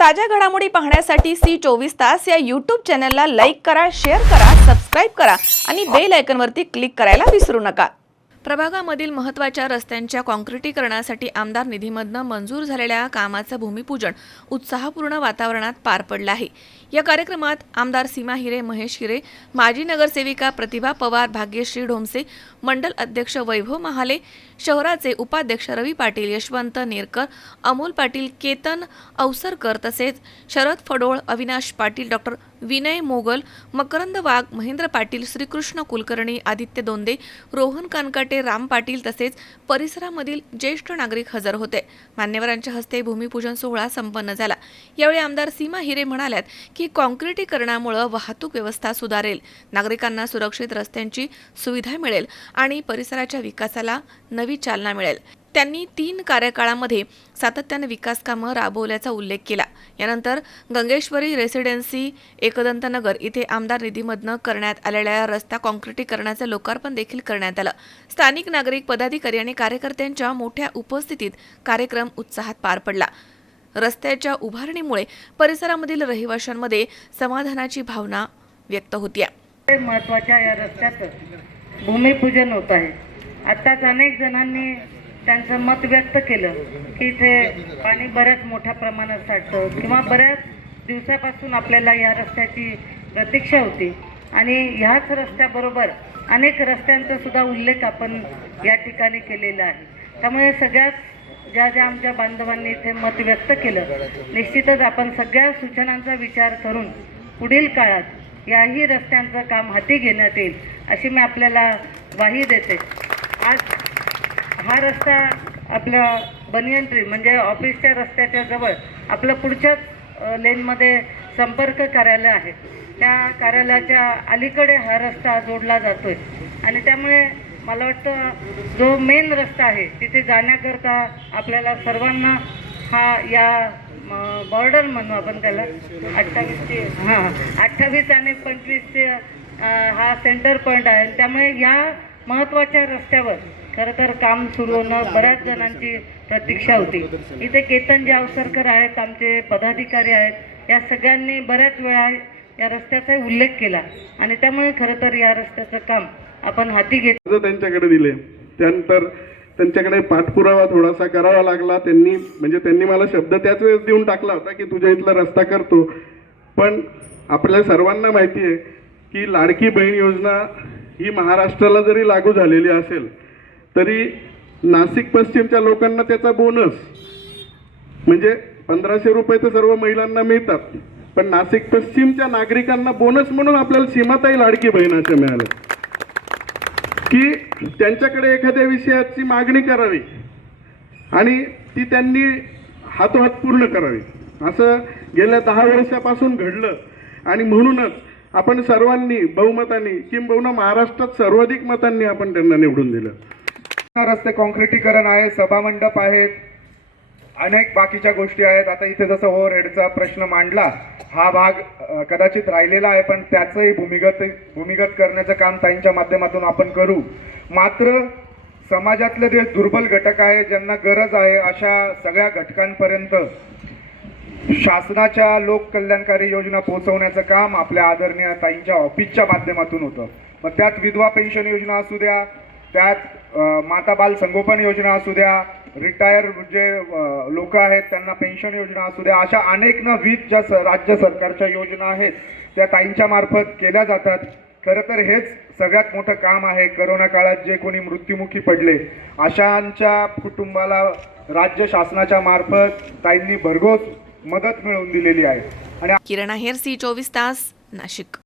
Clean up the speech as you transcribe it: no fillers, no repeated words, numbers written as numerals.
ताज्या घडामोडी पाहण्यासाठी सी24 या यूट्यूब चॅनलला लाईक करा, शेअर करा, सबस्क्राइब करा आणि बेल आयकॉनवरती क्लिक करायला विसरू नका। प्रभागामधील महत्त्वाच्या रस्त्यांच्या काँक्रिटीकरणासाठी आमदार निधीमधून मंजूर झालेल्या कामाचं भूमिपूजन उत्साहपूर्ण वातावरणात पार पडलं आहे। या कार्यक्रमात आमदार सीमा हिरे, महेश हिरे, माजी नगरसेविका प्रतिभा पवार, भाग्यश्री ढोमसे, मंडल अध्यक्ष वैभव महाले, शहराचे उपाध्यक्ष रवी पाटील, यशवंत नेरकर, अमोल पाटील, केतन अवसरकर तसेच शरद फडोळ, अविनाश पाटील, डॉक्टर विनय मोगल, मकरंद वाघ, महेंद्र पाटील, श्रीकृष्ण कुलकर्णी, आदित्य दोंदे, रोहन कानकाटे, राम पाटील तसेच परिसरामधील ज्येष्ठ नागरिक हजर होते। मान्यवरांच्या हस्ते भूमिपूजन सोहळा संपन्न झाला। यावेळी आमदार सीमा हिरे म्हणाल्यात की काँक्रिटीकरणामुळे वाहतूक व्यवस्था सुधारेल, नागरिकांना सुरक्षित रस्त्यांची सुविधा मिळेल आणि परिसराच्या विकासाला नवी चालना मिळेल। त्यांनी 3 कार्यकाळामध्ये सातत्याने विकास कामं राबवल्याचा उल्लेख केला। यानंतर गंगेश्वरी रेसिडेन्सी, एकदंतनगर इथे आमदार निधीमधून करण्यात आलेल्या रस्ता काँक्रिटीकरणाचे लोकार्पण देखील करण्यात आलं। स्थानिक नागरिक, पदाधिकारी आणि कार्यकर्त्यांच्या मोठ्या उपस्थितीत कार्यक्रम उत्साहात पार पडला। रस्त्याच्या उभारणीमुळे परिसरामधील रहिवाशांमध्ये समाधानाची भावना व्यक्त होतीये। महत्त्वाच्या या रस्त्याचं भूमिपूजन होत आहे। आताच अनेक जणांनी त्यांचं मत व्यक्त केलं की इथे पाणी बऱ्याच मोठ्या प्रमाणात साठतं किंवा बऱ्याच दिवसापासून आपल्याला या रस्त्याची प्रतीक्षा होती आणि ह्याच रस्त्याबरोबर अनेक रस्त्यांचा सुद्धा उल्लेख आपण या ठिकाणी केलेला आहे। त्यामुळे सगळ्यात ज्या आमच्या बांधवांनी इथे मत व्यक्त केलं, निश्चितच आपण सगळ्या सूचनांचा विचार करून पुढील काळात याही रस्त्यांचं काम हाती घेण्यात येईल अशी मी आपल्याला ग्वाही देते। आज हा रस्ता आपल्या बनियन ट्री म्हणजे ऑफिसच्या रस्त्याच्या जवळ आपलं पुढच्याच लेनमध्ये संपर्क कार्यालय आहे, त्या कार्यालयाच्या अलीकडे हा रस्ता जोडला जातोय आणि त्यामुळे मला वाटतं जो मेन रस्ता आहे तिथे जाण्याकरता आपल्याला सर्वांना हा या बॉर्डर म्हणू आपण त्याला 28 आणि 25 हा सेंटर पॉईंट आहे। त्यामुळे ह्या महत्त्वाच्या रस्त्यावर खरं तर काम सुरू होणं बऱ्याच जणांची प्रतीक्षा होती। इथे केतन जे अवसरकर आहेत, आमचे पदाधिकारी आहेत, या सगळ्यांनी बऱ्याच वेळा या रस्त्याचा उल्लेख केला आणि त्यामुळे खरं तर या रस्त्याचं काम आपण हाती घेतलं। त्यांच्याकडे दिले, त्यानंतर त्यांच्याकडे पाठपुरावा थोडासा करावा लागला। त्यांनी मला शब्द त्याच वेळेस देऊन टाकला होता की तुझ्या इथला रस्ता करतो, पण आपल्या सर्वांना माहिती आहे की लाडकी बहीण योजना ही महाराष्ट्राला जरी लागू झालेली असेल तरी नाशिक पश्चिमच्या लोकांना त्याचा बोनस म्हणजे 1500 रुपये तर सर्व महिलांना मिळतात, पण नाशिक पश्चिमच्या नागरिकांना बोनस म्हणून आपल्याला सीमाताई लाडकी बहिणाच्या मिळालं की त्यांच्याकडे एखाद्या विषयाची मागणी करावी आणि ती त्यांनी हातोहात पूर्ण करावी। असं गेल्या 10 वर्षापासून घडलं आणि म्हणूनच आपण सर्वांनी बहुमताने किंबहुना महाराष्ट्रात सर्वाधिक मतांनी आपण त्यांना निवडून दिलं। रस्ते काँक्रिटीकरण आहे, सभामंडप आहेत, अनेक बाकीच्या गोष्टी आहेत। आता इथे जसं ओव्हरहेडचा प्रश्न मांडला, हा भाग कदाचित राहिलेला आहे, पण त्याचंही भूमिगत करण्याचं काम ताईंच्या माध्यमातून आपण करू। मात्र समाजातले जे दुर्बल घटक आहे, ज्यांना गरज आहे, अशा सगळ्या घटकांपर्यंत शासनाच्या लोककल्याणकारी योजना पोहोचवण्याचं काम आपल्या आदरणीय ताईंच्या ऑफिसच्या माध्यमातून होतं। मग त्यात विधवा पेन्शन योजना असू द्या, त्यात माता बाल संगोपन योजना असू द्या, रिटायर जे लोक आहेत त्यांना पेन्शन योजना असू द्या, अशा अनेक न विविध ज्या राज्य सरकारच्या योजना आहेत त्या ताईंच्या मार्फत केल्या जातात। खरं तर हेच सगळ्यात मोठं काम आहे। करोना काळात जे कोणी मृत्युमुखी पडले अशांच्या कुटुंबाला राज्य शासनाच्या मार्फत ताईंनी भरघोस मदत मिळवून दिलेली आहे। आणि किरण आहेर, सी24 नाशिक।